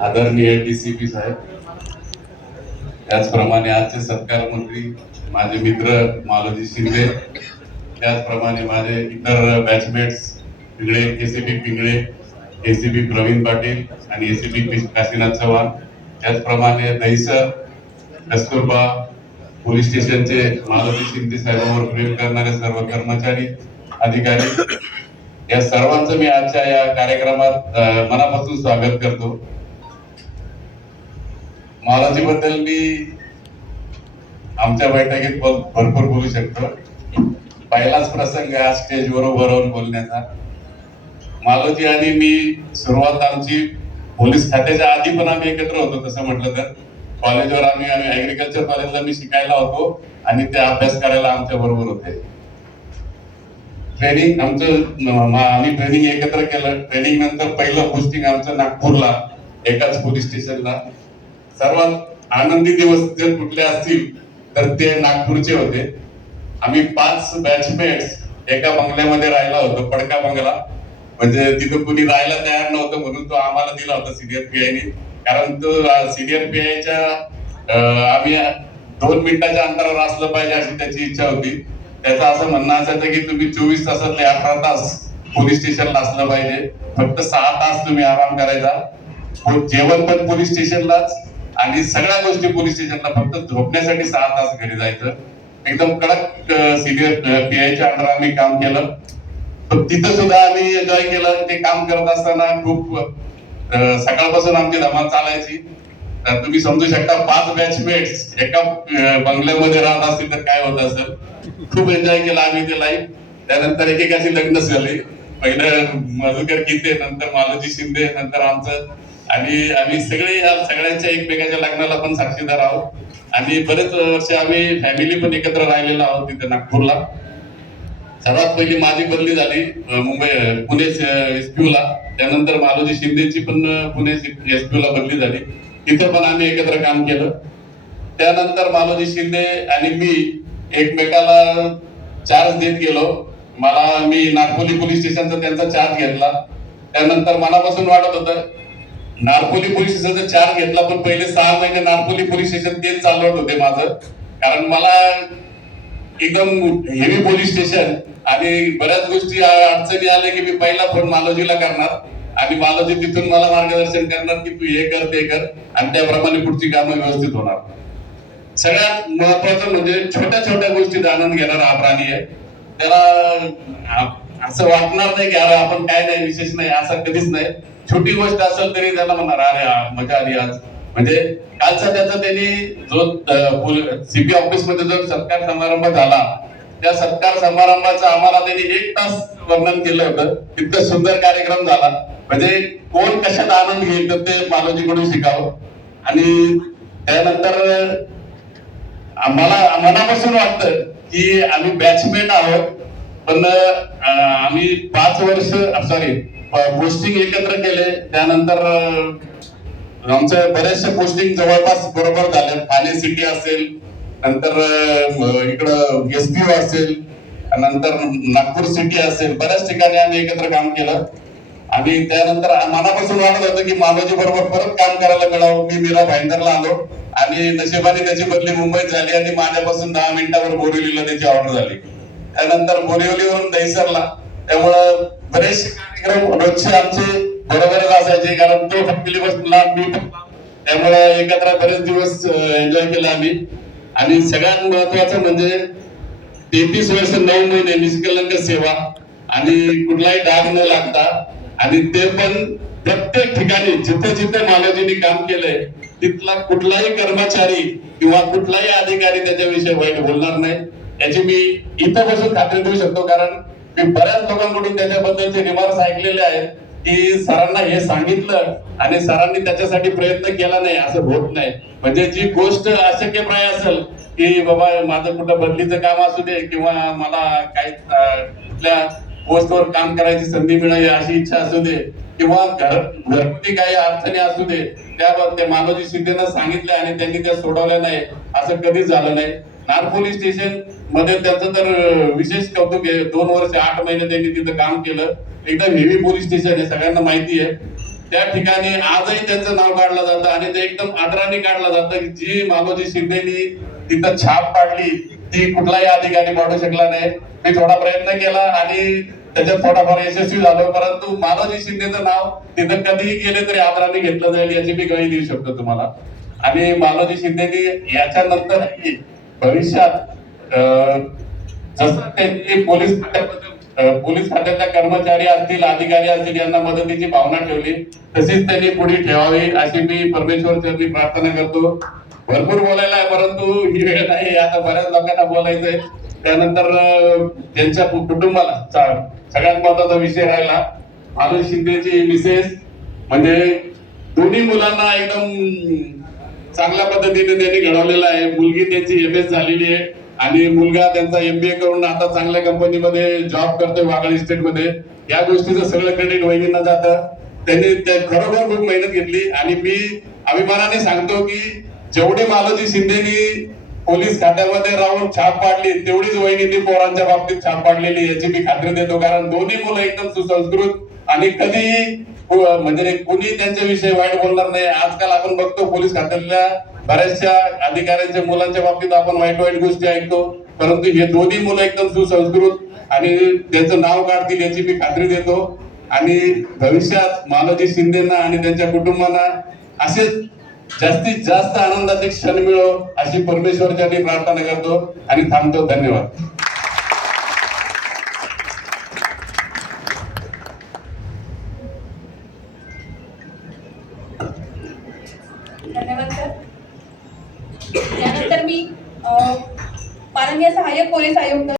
आदरणीय डीसीपी साहेब, त्याचप्रमाणे आजचे सत्कार मंत्री माझे मित्र मालोजी शिंदे, त्याचप्रमाणे माझे इतर batchmates Pingale, ACP Pingale, ACP Pravin Patil आणि एसीपी काशीनाथ चव्हाण, त्याचप्रमाणे दहिसर कस्तुरबा पोलीस स्टेशनचे मालोजी शिंदे साहेबांवर प्रेम करणारे सर्व कर्मचारी, अधिकारी, या सर्वांचं मी आजच्या या कार्यक्रमात मनापासून स्वागत करतो. मालोजी बद्दल मी आमच्या बैठकीत भरपूर बोलू शकतो. पहिलाच प्रसंग आज स्टेजवर उभं राहून बोलण्याचा. मालोजी आणि मी सुरुवात आमची पोलीस खात्याच्या आधी पण आम्ही एकत्र होतो. तसं म्हटलं तर कॉलेजवर आम्ही ऍग्रिकल्चर कॉलेजला मी शिकायला होतो आणि ते अभ्यास करायला आमच्या बरोबर होते. ट्रेनिंग आमचं आम्ही ट्रेनिंग एकत्र केलं. ट्रेनिंग नंतर पहिलं पोस्टिंग आमचं नागपूरला एकाच पोलीस स्टेशनला. सर्वात आनंदी दिवस जर कुठले असतील तर ते नागपूरचे होते. आम्ही 5 बॅचमेट्स एका बंगल्यामध्ये राहिला होतो, पडका बंगला. म्हणजे तिथं कुणी राहायला तयार नव्हतं म्हणून तो आम्हाला दिला होता सिनियर पीआयने. कारण तो सिनियर पीआयच्या आम्ही 2 मिनिटाच्या अंतरावर असलं पाहिजे अशी त्याची इच्छा होती. त्याचं असं म्हणणं असायचं की तुम्ही 24 तासातले 18 तास पोलीस स्टेशनला असलं पाहिजे, फक्त 6 तास तुम्ही आराम करायचा. जेवण पण पोलीस स्टेशनलाच आणि सगळ्या गोष्टी पोलीस स्टेशनला, फक्त झोपण्यासाठी 6 तास घरी जायचं. एकदम कडक सिनियर पीआयच्या अंडर आम्ही काम केलं. पण तिथं सुद्धा आम्ही एन्जॉय केलं. ते काम करत असताना खूप सकाळपासून आमची धमाल चालायची. तुम्ही समजू शकता 5 बॅचमेट्स एका बंगल्यामध्ये राहत असतील तर काय होत असेल. खूप एन्जॉय केला आम्ही ते लाईफ. त्यानंतर एकेकाची लग्न झाले. पहिलं मधुकर गीते, नंतर मालोजी शिंदे, नंतर आमचं. आणि आम्ही सगळ्यांच्या एकमेकाच्या लग्नाला पण साक्षीदार आहोत. आणि बरेच वर्ष आम्ही फॅमिली पण एकत्र राहिलेलो आहोत तिथे नागपूरला. सर्वात पहिली माझी बदली झाली पुणे एसपीला. त्यानंतर मालोजी शिंदेची पण पुणे एसपीला बदली झाली. तिथं पण आम्ही एकत्र काम केलं. त्यानंतर मालोजी शिंदे आणि मी एकमेकाला चार्ज देत गेलो. मी नारपोली पोलीस स्टेशनचा त्यांचा चार्ज घेतला. त्यानंतर मनापासून वाटत होतं नारपोली पोलीस स्टेशनचा चार्ज घेतला, पण पहिले 6 महिने नारपोली पोलीस स्टेशन तेच चालवत होते माझं. कारण मला एकदम हेवी पोलीस स्टेशन आणि बऱ्याच गोष्टी अडचणी आल्या की मी पहिला फोन मालोजीला करणार आणि मालोजी तिथून मला मार्गदर्शन करणार की तू हे कर ते कर आणि त्याप्रमाणे पुढची कामं व्यवस्थित होणार. सगळ्यात महत्वाचं म्हणजे छोट्या छोट्या गोष्टीत आनंद घेणारा हा प्राणी आहे. त्याला असं वाटणार नाही की अरे आपण काय नाही विशेष नाही, असं कधीच नाही. छोटी गोष्ट असेल तरी त्याला म्हणणार अरे मजा आली आज. म्हणजे कालचा त्याचा त्यांनी जो सीपी ऑफिस मध्ये जो सत्कार समारंभ झाला, त्या सत्कार समारंभाचं आम्हाला त्यांनी 1 तास वर्णन केलं होतं. इतकं सुंदर कार्यक्रम झाला. म्हणजे कोण कशात आनंद घेईल तर ते मालोजीकडून शिकावं. आणि त्यानंतर आम्हाला मनापासून वाटतं की आम्ही बॅचमेट आहोत, पण आम्ही 5 वर्ष पोस्टिंग एकत्र केले. त्यानंतर आमचं बरेचसे पोस्टिंग जवळपास बरोबर झाले. ठाणे सिटी असेल, नंतर इकडं एसपीओ असेल, नंतर नागपूर सिटी असेल, बऱ्याच ठिकाणी आम्ही एकत्र काम केलं. आणि त्यानंतर मनापासून वाटत होतं की मालोजी बरोबर परत काम करायला मिळावं. मी मीरा भाईंदरला आलो आणि नशिबाने त्याची बदली मुंबईत झाली आणि माझ्यापासून 10 मिनिटावर बोरिवलीला त्याची ऑर्डर झाली. त्यानंतर बोरिवलीवरून दहिसरला. त्यामुळं बरेचसे कार्यक्रम रोजचे आमचे बरोबरच असायचे, कारण तो फॅमिली बसला मी. त्यामुळे एकत्र बरेच दिवस एन्जॉय केला आम्ही. आणि सगळ्यात महत्वाचं म्हणजे 33 वर्ष 9 महिने निष्कलंक सेवा आणि कुठलाही डाग न लागता. आणि ते पण प्रत्येक ठिकाणी जिथे जिथे मालोजींनी काम केलंय तिथला कुठलाही कर्मचारी किंवा कुठलाही अधिकारी त्याच्याविषयी वाईट बोलणार नाही, याची मी इथं बसून खात्री देऊ शकतो. कारण मी बऱ्याच लोकांकडून त्याच्याबद्दलचे रिमार्क्स ऐकलेले आहेत की सरांना हे सांगितलं आणि सरांनी त्याच्यासाठी प्रयत्न केला नाही, असं होत नाही. म्हणजे जी गोष्ट अशक्यप्राय असेल की बाबा माझं कुठं बदलीचं काम असू दे किंवा मला काही कुठल्या पोस्टवर काम करायची संधी मिळावी अशी इच्छा असू दे किंवा घरगुती काही अडचणी असू दे, त्याबाबत ते मालोजी शिंदेनं सांगितलं आणि त्यांनी त्या सोडवल्या नाही, असं कधीच झालं नाही. नार पोलीस स्टेशन मध्ये त्यांचं तर विशेष कौतुक आहे. 2 वर्ष 8 महिने त्यांनी तिथं काम केलं. एकदम हेवी पोलीस स्टेशन आहे, सगळ्यांना माहिती आहे. त्या ठिकाणी आजही त्यांचं नाव काढलं जातं आणि ते एकदम आदराने काढलं जातं की जी मालोजी शिंदेनी तिथं छाप पाडली ती कुठलाही अधिकारी पाडू शकला नाही. मी थोडा प्रयत्न केला आणि त्याच्यात थोडाफार यशस्वी झालो, परंतु मालोजी शिंदेचं नाव तिथं कधीही गेले तरी आदराने घेतलं जाईल याची मी ग्वाही देऊ शकतो तुम्हाला. आणि मालोजी शिंदेनी याच्यानंतर भविष्यात जसं त्यांनी पोलीस खात्याच्या कर्मचारी असतील, अधिकारी असतील यांना मदतीची भावना ठेवली, तशीच त्यांनी पुढे ठेवावी अशी मी परमेश्वर चरणी प्रार्थना करतो. भरपूर बोलायला आहे परंतु ही वेळ नाही, आता बऱ्याच लोकांना बोलायचंय. त्यानंतर त्यांच्या कुटुंबाला सगळ्यात महत्वाचा विषय राहिला मालोजी शिंदेची मिसेस, म्हणजे दोन्ही मुलांना एकदम चांगल्या पद्धतीने त्यांनी घडवलेलं आहे. मुलगी त्यांची MS झालेली आहे आणि मुलगा त्यांचा MBA करून आता चांगल्या कंपनीमध्ये जॉब करतोय वागळ इस्टेट मध्ये. या गोष्टीचं सगळं क्रेडिट वहिनींना जातं. त्यांनी खरोखर खूप मेहनत घेतली आणि मी अभिमानाने सांगतो की जेवढी मालोजी शिंदेनी पोलीस खात्यामध्ये राहून छाप पाडली तेवढीच वहिनींनी पोरांच्या बाबतीत छाप पाडलेली याची मी खात्री देतो. कारण दोन्ही मुलं एकदम सुसंस्कृत आणि कधीही म्हणजे कुणी त्यांच्याविषयी वाईट बोलणार नाही. आजकाल आपण बघतो पोलीस खात्यातल्या बऱ्याचशा अधिकाऱ्यांच्या मुलांच्या बाबतीत आपण वाईट वाईट गोष्टी ऐकतो, परंतु हे दोन्ही मुलं एकदम सुसंस्कृत आणि त्याचं नाव काढतील याची मी खात्री देतो. आणि भविष्यात मालोजी शिंदेना आणि त्यांच्या कुटुंबांना असेच जास्तीत जास्त आनंदाचे क्षण मिळो अशी परमेश्वरच्या प्रार्थना करतो आणि थांबतो. धन्यवाद. धन्यवाद सर. त्यानंतर मी माननीय सहाय्यक पोलीस आयुक्त